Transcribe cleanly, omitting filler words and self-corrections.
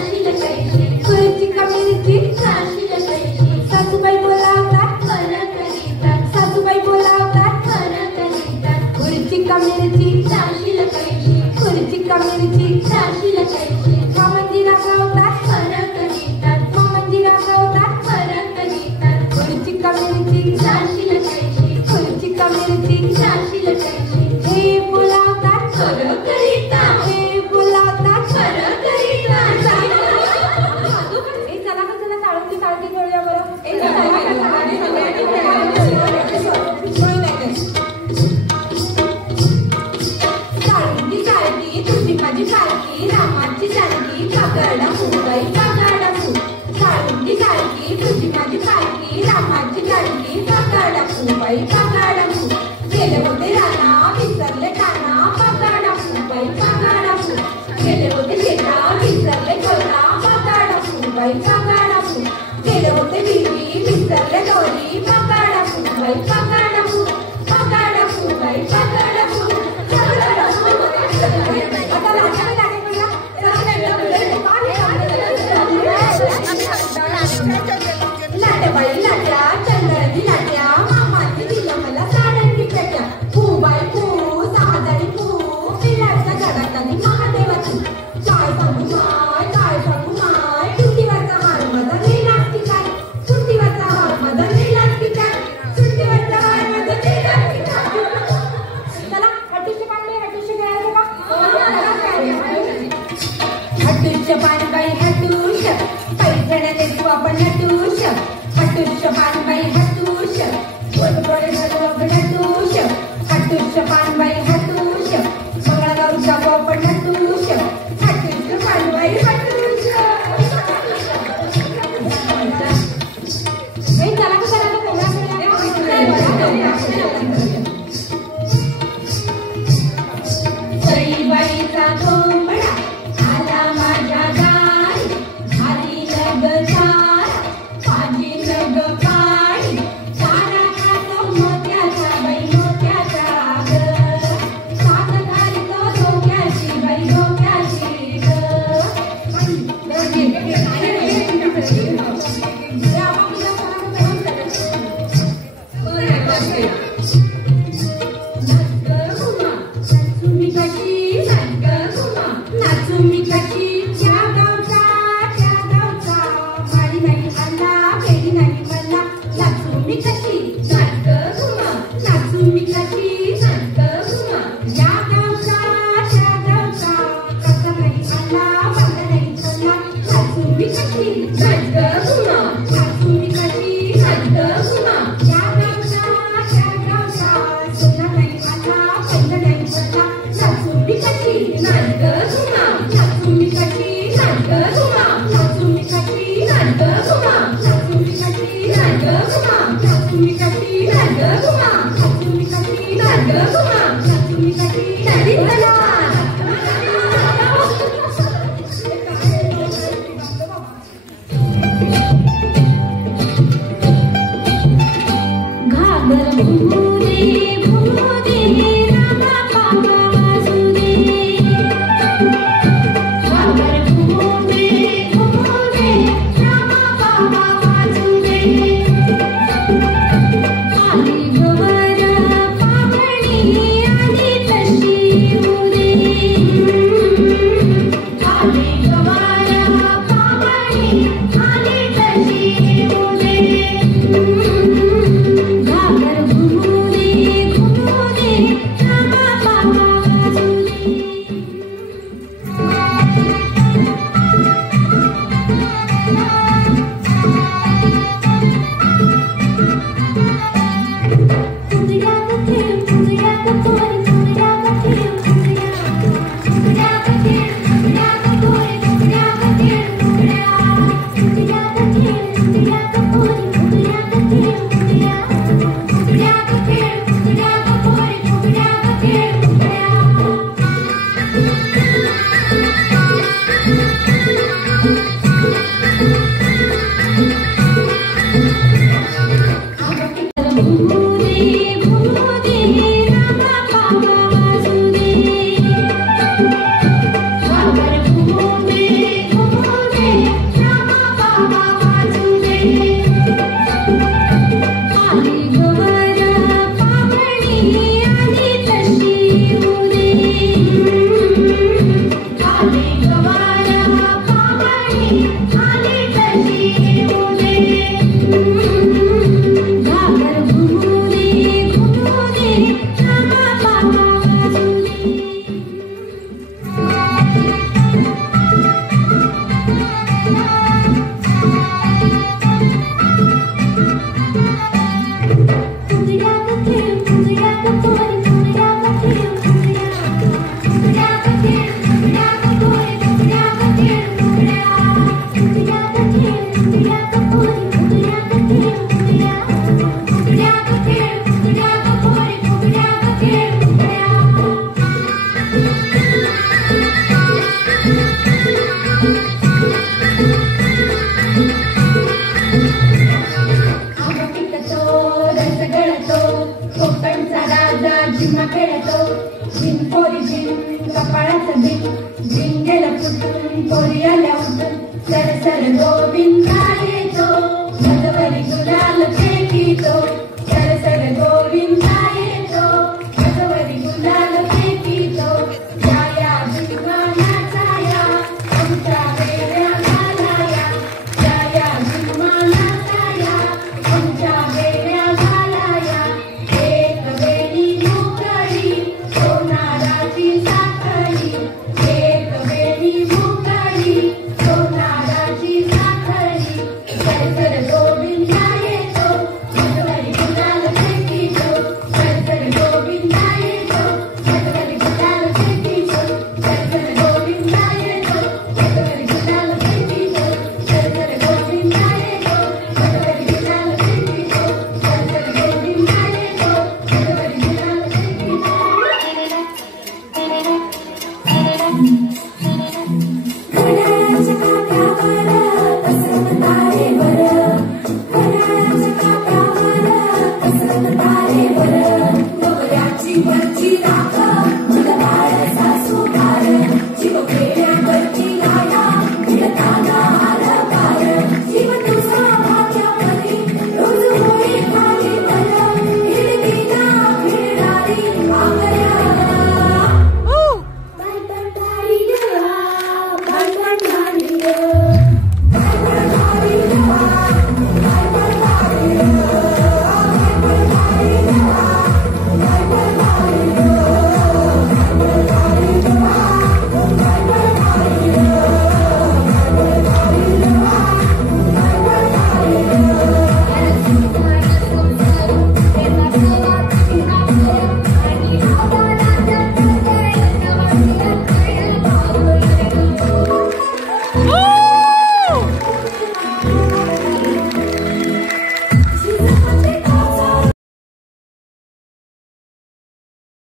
खुर्ची का मिरची सासूबाई बोलावतात फरक करीतात सासूबाई बोलावतात फरक करीतात खुर्ची का मिरची खुर्ची का मिरची मामंजी रागावतात फरक करीतात मामंजी रागावतात फरक करीतात खुर्ची का मिरची खुर्ची का मिरची हे बोलावतात फरक करीतात हे बोलावतात फरक करीतात साळुंकी खेळूया साळुंकी सारखी तुझी माझी सारखी रामाची सारखी पगाडा फुगाई पगाडा फू साळुंकी सारखी तुझी माझी सारखी रामाची सारखी पगाडा फुगाई पगाडा फू गेले होते राणा विसरले काना पगाडा फुगाई पगाडा फू गेले होते शेता विसरले कोरा पगाडा फुगाई पगाडा फू गेले होते बिबी विसरले दोरी पगाडा फुगाई पगाडा फू पगाडा फुगाई पगाडा फू लाट्याबाई लाट्या चंद्राची लाट्या मामाची दिल्या मला साड्यांची पेट्या फूबाई फू साजारी फू पिलाच्या जगातली महादेवाची काय सांगू माय सुट्टीवरचा हार माझा नीलाच की काय सुट्टीवरचा हार माझा नीलाच की काय सुट्टीवरचा हार माझा नीलाच की काय चला हटूशे पांडे हटूशे खेळायचं का हटूशे पाणबाई हटूश पैठण्याने तू आपण हटूश हटूश पाणबाई हटूश गोडगोडे झालो आपण हटूश हटूश पाणबाई हटूश मंगळागाव जाऊ आपण हटूश हटूश पाणबाई हटूश हे चला का सईबाईचा कोंबडा आला माझ्या दारी आली लगचार पाजी लग काळी सारा खातो मोत्याचा बाई मोत्याचा ग सात घाली तो डोक्याची बाई डोक्याची Thank you. झाल्या उठून सर सर गोविंद